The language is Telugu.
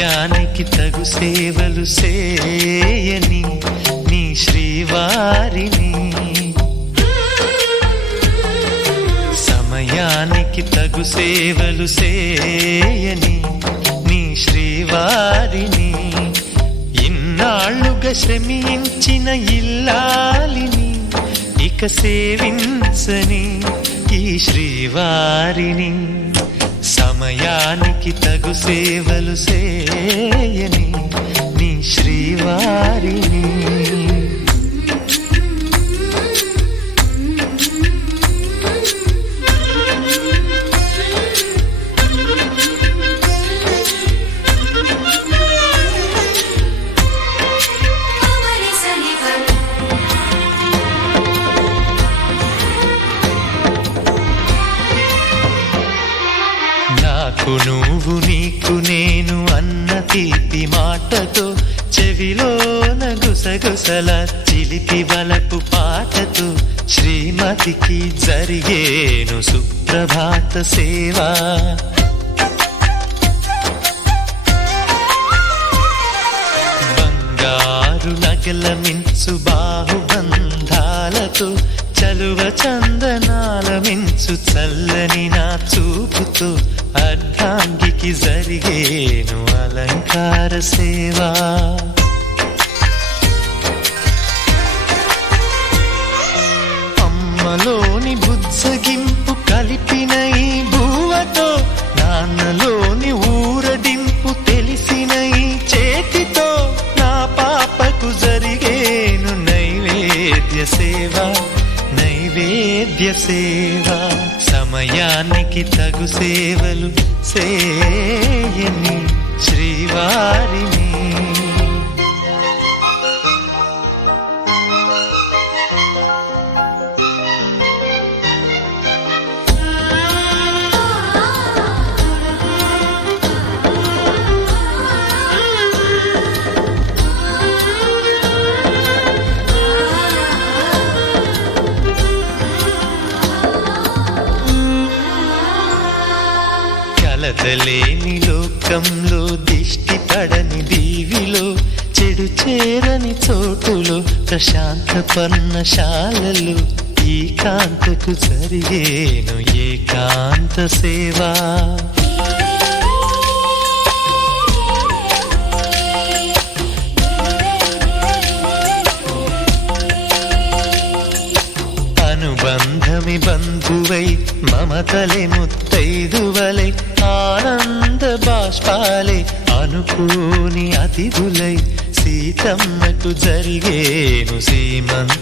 సమయానికి తగు సేవలు చేయని నీ శ్రీవారిని, సమయానికి తగు సేవలు చేయని నీ శ్రీవారిని, ఇన్నాళ్ళుగా శ్రమించిన ఇల్లాలిని ఇక సేవించని ఈ శ్రీవారిని, సమయానికి తగు సేవలు చేయని నీ శ్రీవారిని. నాకు నువ్వు నీకు నేను అన్న తీపి మాటతో, చెవిలోన గుసగుసల చిలిపి వలపు పాటతో, శ్రీమతికి జరిగేను సుప్రభాత సేవా. బంగారు నగల మించు బాహుబంధాలతో, చలువ చందనాల మించు చల్లని నా చూపుతో, అర్ధాంగికి జరిగేను అలంకార సేవా. అమ్మలోని బుజ్జగింపు కలిపిన ఈ బువ్వతో, నాన్నలోని ఊరడింపు తెలిసిన ఈ చేతితో, నా పాపకు జరిగేను నైవేద్య సేవ, నైవేద్య సేవ. సమయానికి తగు సేవలు చేయని శ్రీవారిని. కలతలేని లోకంలో, దిష్టి పడని దీవిలో, చెడు చేరని చోటులో, ప్రశాంత పర్ణశాలలో, ఈ కాంతకు జరిగేను ఏకాంత సేవా. అనుబంధమి బంధువై, మమతలే ముత్తైదువలై, ఆనంద బాష్పాలే అనుకోని అతిథులై, సీతమ్మకు జరిగేను సీమంత